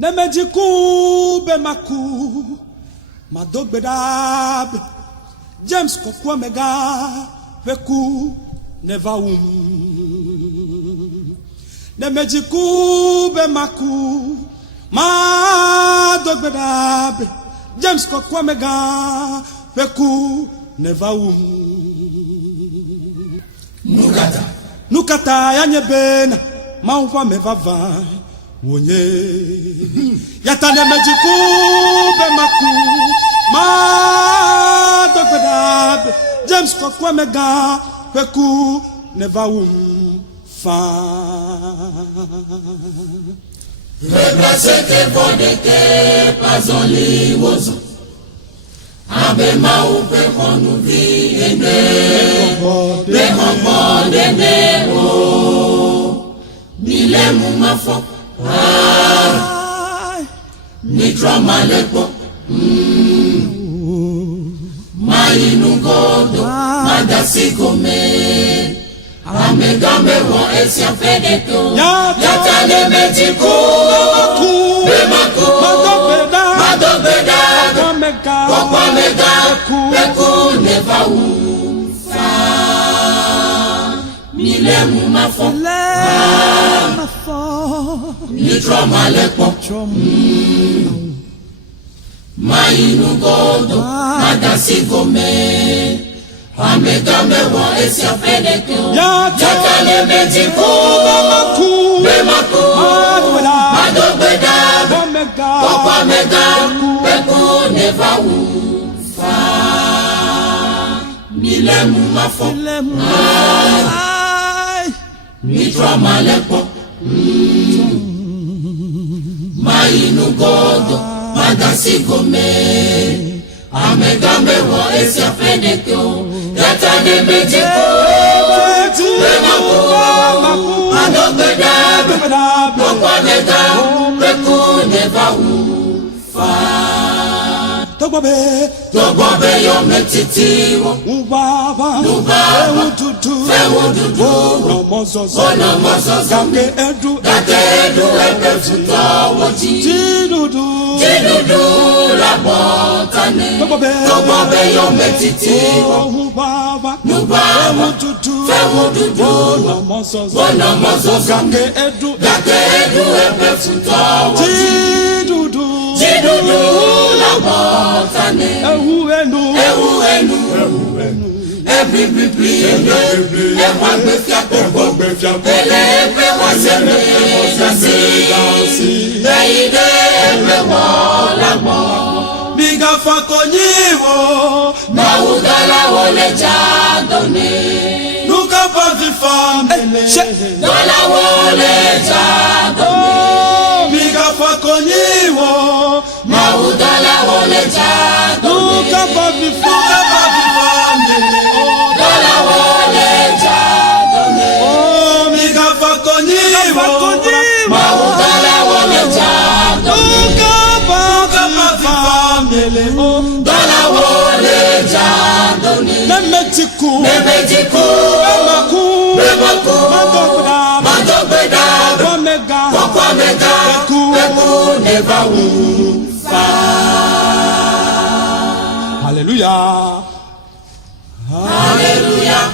Nemejiku bemaku madogbedab James kokwa mega veku never Nemejiku bemaku madogbedab James kokwa mega veku never Nukata yanyebena mauva mevava wonye yata nemejiku bemaku madogbedab James kokwa mega veku never fa Rebraseke vodeke pazoli wozo Abe maupe konuvi ene Behombo dene o Nile mumafo Nitra malepo Mainugodo Madasi gome Amegambe wa esi afedeto Yata nemejiku Bemaku Madogbeda Kokwa mega Beku neva ufa Nile mumafo Nitra malepo Mainugodo Madasi gome Amegambe wa esi afedeto Yata nemejiku Bemaku Madogbeda Kokwa mega Beku neva ufa Nile mumafo Nitra malepo Mainugodo Madasi gome Amegambe wa esi afedeto Yata nemejiku Bemaku Madogbeda Kokwa mega Beku neva ufa Togbobe yo metitiwo Ubaba Fewududu Onomozozo Gake edu ebe futo woji Jidudu labotane Togbobe yo metitiwo Ubaba Fewududu Onomozozo Gake edu ebe futo woji Jidudu labotane Ewu enu Ebibibi Ewa befiapo Elepe waseme Dansi Eide ewe wolamo Biga fakonyiwo Maudala wole jadone Nuka pa vifamele Dola wole jadone Biga fakonyiwo Maudala wole jadone Nuka pa vifamele Dola wole jadone Biga fakonyiwo Maudala wole jadone Nuka pa vifamele Dola wole jadone Nemejiku Bemaku Madogbeda Kokwa mega Beku neva ufa Hallelujah. Hallelujah.